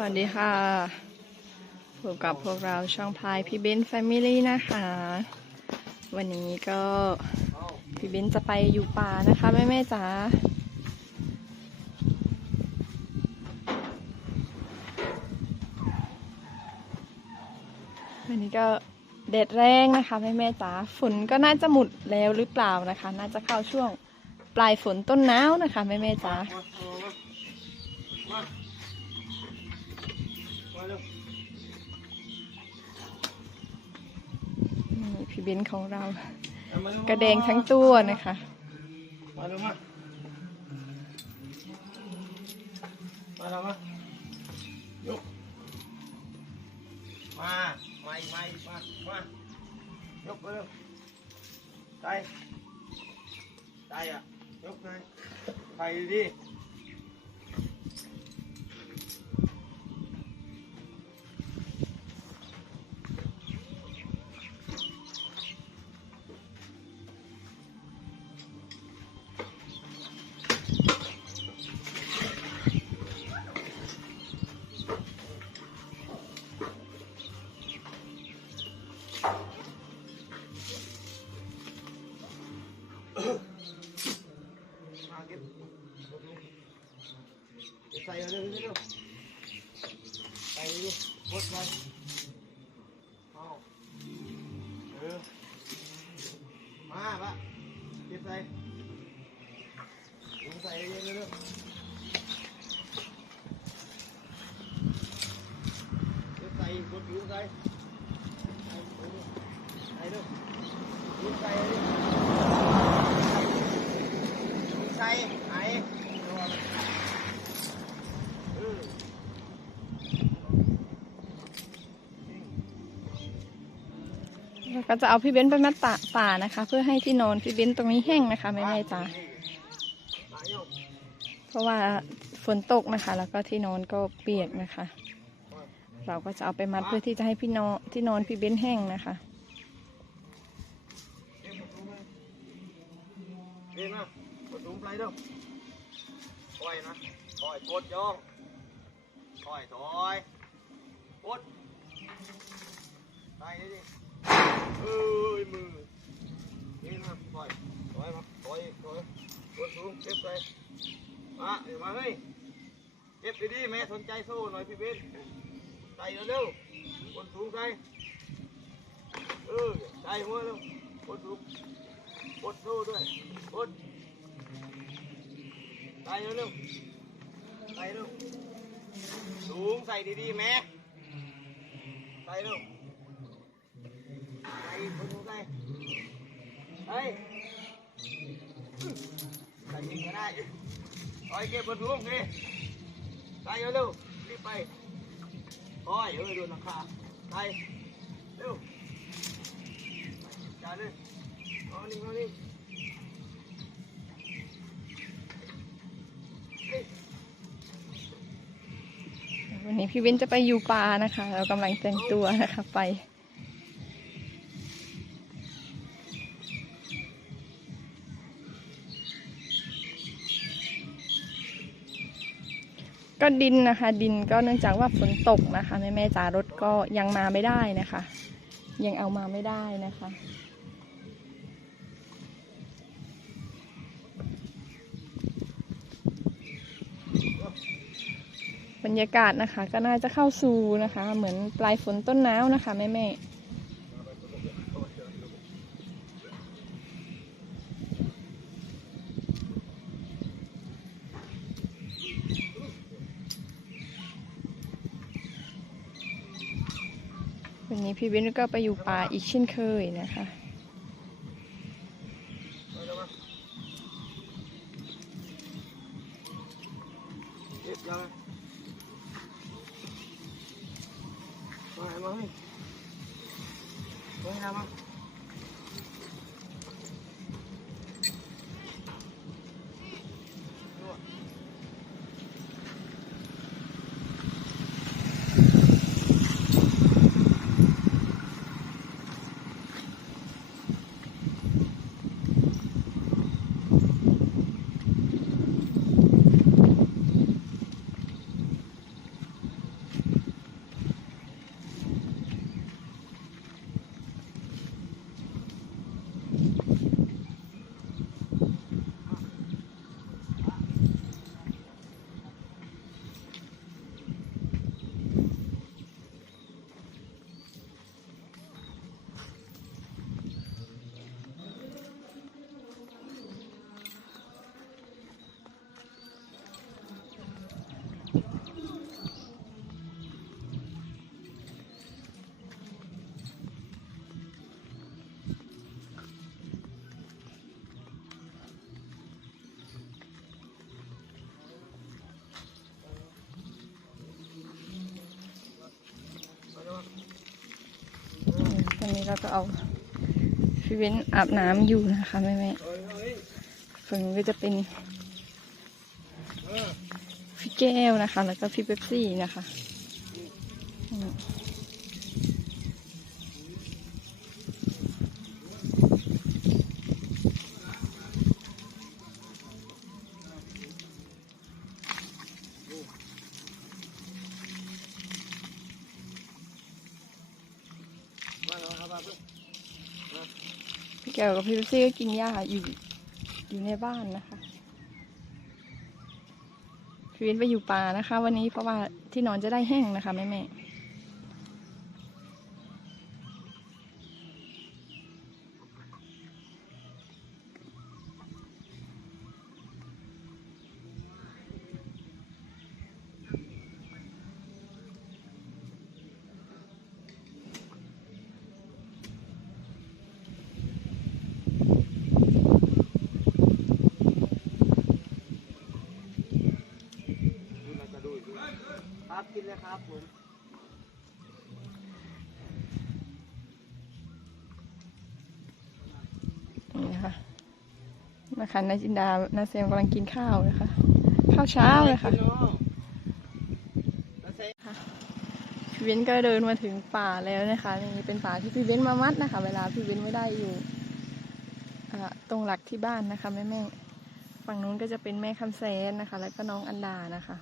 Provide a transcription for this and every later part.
สวัสดีค่ะพบกับพวกเราช่องพายพี่เบนแฟมิลี่นะคะ วันนี้ก็พี่เบนจะไปอยู่ป่านะคะ แม่แม่จ๋าวันนี้ก็แดดแรงนะคะแม่แม่จ๋าฝนก็น่าจะหมดแล้วหรือเปล่านะคะ น่าจะเข้าช่วงปลายฝนต้นหนาวนะคะแม่แม่จ๋า พี่เบนของเรา กระแดงทั้งตัวนะคะมาเร็วมามาเร็วมายกมามาอีกมาอีกมามายกเร็วใจใจอะยกเลยไปดิ มาปะเก็บใส่ถุงใส่เร็วเร็วเร็วเก็บใส่กดถุงใส่ใส่ถุงใส่เร็วถุงใส่ดิ ใช่ไอ้เออ แล้ว ก็จะเอาพี่เบ้นไปมัดป่าป่านะคะ เพื่อให้ที่นอนพี่เบ้นตรงนี้แห้งนะคะแม่แม่จ๋าเพราะว่าฝนตกนะคะ แล้วก็ที่นอนก็เปียกนะคะ เราก็จะเอาไปมัดเพื่อที่จะให้พี่นอนที่นอนพี่เบ้นแห้งนะคะเก็บประก็บนะประตูไปเด้อคอยนะคอยกดย่องคอยถอยกดไปดิเอ้ยมือเก็บนะคอยถอยมาถอยถอยกด สูงเก็บไปมาเดี๋ยวมาเฮ้ยเก็บดีๆแม่สนใจสู้หน่อยพี่เบนใจเร็วๆกดสูงใจเออใส่หัวเร็วกดสูงกดสู้ด้วยกดใส่เร็วๆใส่เร็วสูงใส่ดีๆแม่ใส่เร็วใส่กดสูงใส่เฮ้ยใส่ยิงก็ ได้โอเก็บบนสูงดิใส่เร็วรีบไปโอ้ยเออโดนหลังคาใส่เร็วจายเลยเอานี่เอานี่นี่วันนี้พี่เบนจะไปอยู่ป่านะคะ เรากำลังแต่งตัวนะคะไป ก็ดินนะคะ ดินก็เนื่องจากว่าฝนตกนะคะแม่แม่จ๋ารถก็ยังมาไม่ได้นะคะ ยังเอามาไม่ได้นะคะบรรยากาศนะคะ ก็น่าจะเข้าสู่นะคะ เหมือนปลายฝนต้นหนาวนะคะแม่แม่ วันนี้พี่เบนก็ไปอยู่ป่าอีกเช่นเคยนะคะเอาเดี๋ยวมาเก็บยังมาให้มาให้มาให้นะมา นนี้เราก็เอาพี่เว้นอาบน้ำอยู่นะคะแม่แม่ฝั่งนี้ก็จะเป็นพี่แก้วนะคะ แล้วก็พี่เป๊ปซี่นะคะอืม มาแล้วครับมาเพื่อน พี่แก้วกับพี่เป๊ปซี่ก็กินหญ้าอยู่อยู่ในบ้านนะคะพี่เว้นไปอยู่ป่านะคะ วันนี้เพราะว่าที่นอนจะได้แห้งนะคะแม่แม่ๆ ดูนะจะดูอีกดู ครับกินเลยครับผมนี่นะคะนะคะนาจินดานาเซมกำลังกินข้าวนะคะ ข้าวเช้าเลยค่ะแล้วเซ่พี่เว้นก็เดินมาถึงป่าแล้วนะคะนี่เป็นป่าที่พี่เว้นมามัดนะคะ เวลาพี่เว้นไม่ได้อยู่อ่าตรงหลักที่บ้านนะคะแม่แม่ๆฝั่งนู้นก็จะเป็นแม่คำแสนนะคะ แล้วก็น้องอันดานะคะ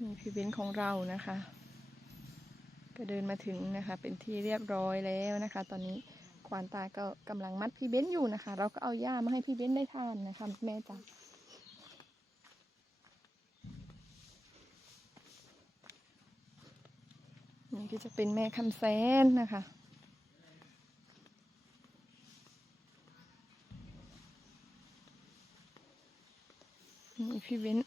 นี่พี่เว้นของเรานะคะ ก็เดินมาถึงนะคะ เป็นที่เรียบร้อยแล้วนะคะ ตอนนี้ควานตาก็กำลังมัดพี่เบ้นอยู่นะคะ เราก็เอาหญ้ามาให้พี่เบ้นได้ทานนะคะแม่จ๋านี่ก็จะเป็นแม่คำแสนนะคะนี่พี่เบ้น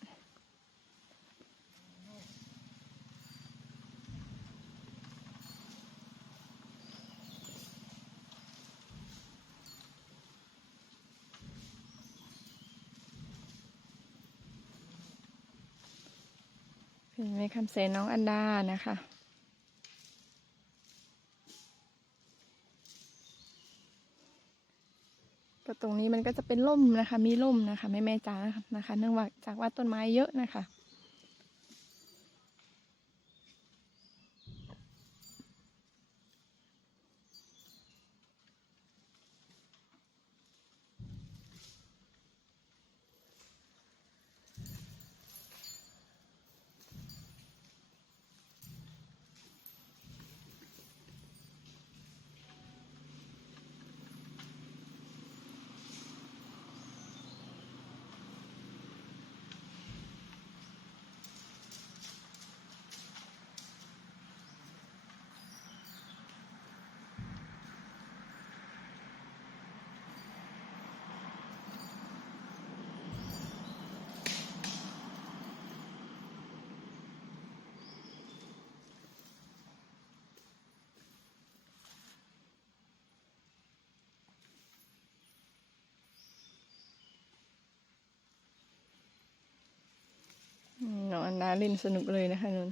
เป็นแม่คำเสนน้องอันดานะคะ ก็ตรงนี้มันก็จะเป็นร่มนะคะ มีร่มนะคะแม่แม่จ้านะคะ เนื่องจากว่าต้นไม้เยอะนะคะ เล่นสนุกเลยนะคะนน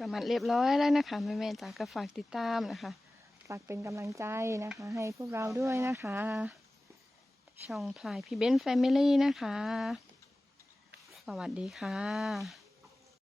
ประมาณเรียบร้อยแล้วนะคะแม่แม่ๆจ๋าก็ฝากติดตามนะคะ ฝากเป็นกำลังใจนะคะ ให้พวกเราด้วยนะคะ ช่องพลายพี่เบนแฟมิลี่นะคะ สวัสดีค่ะ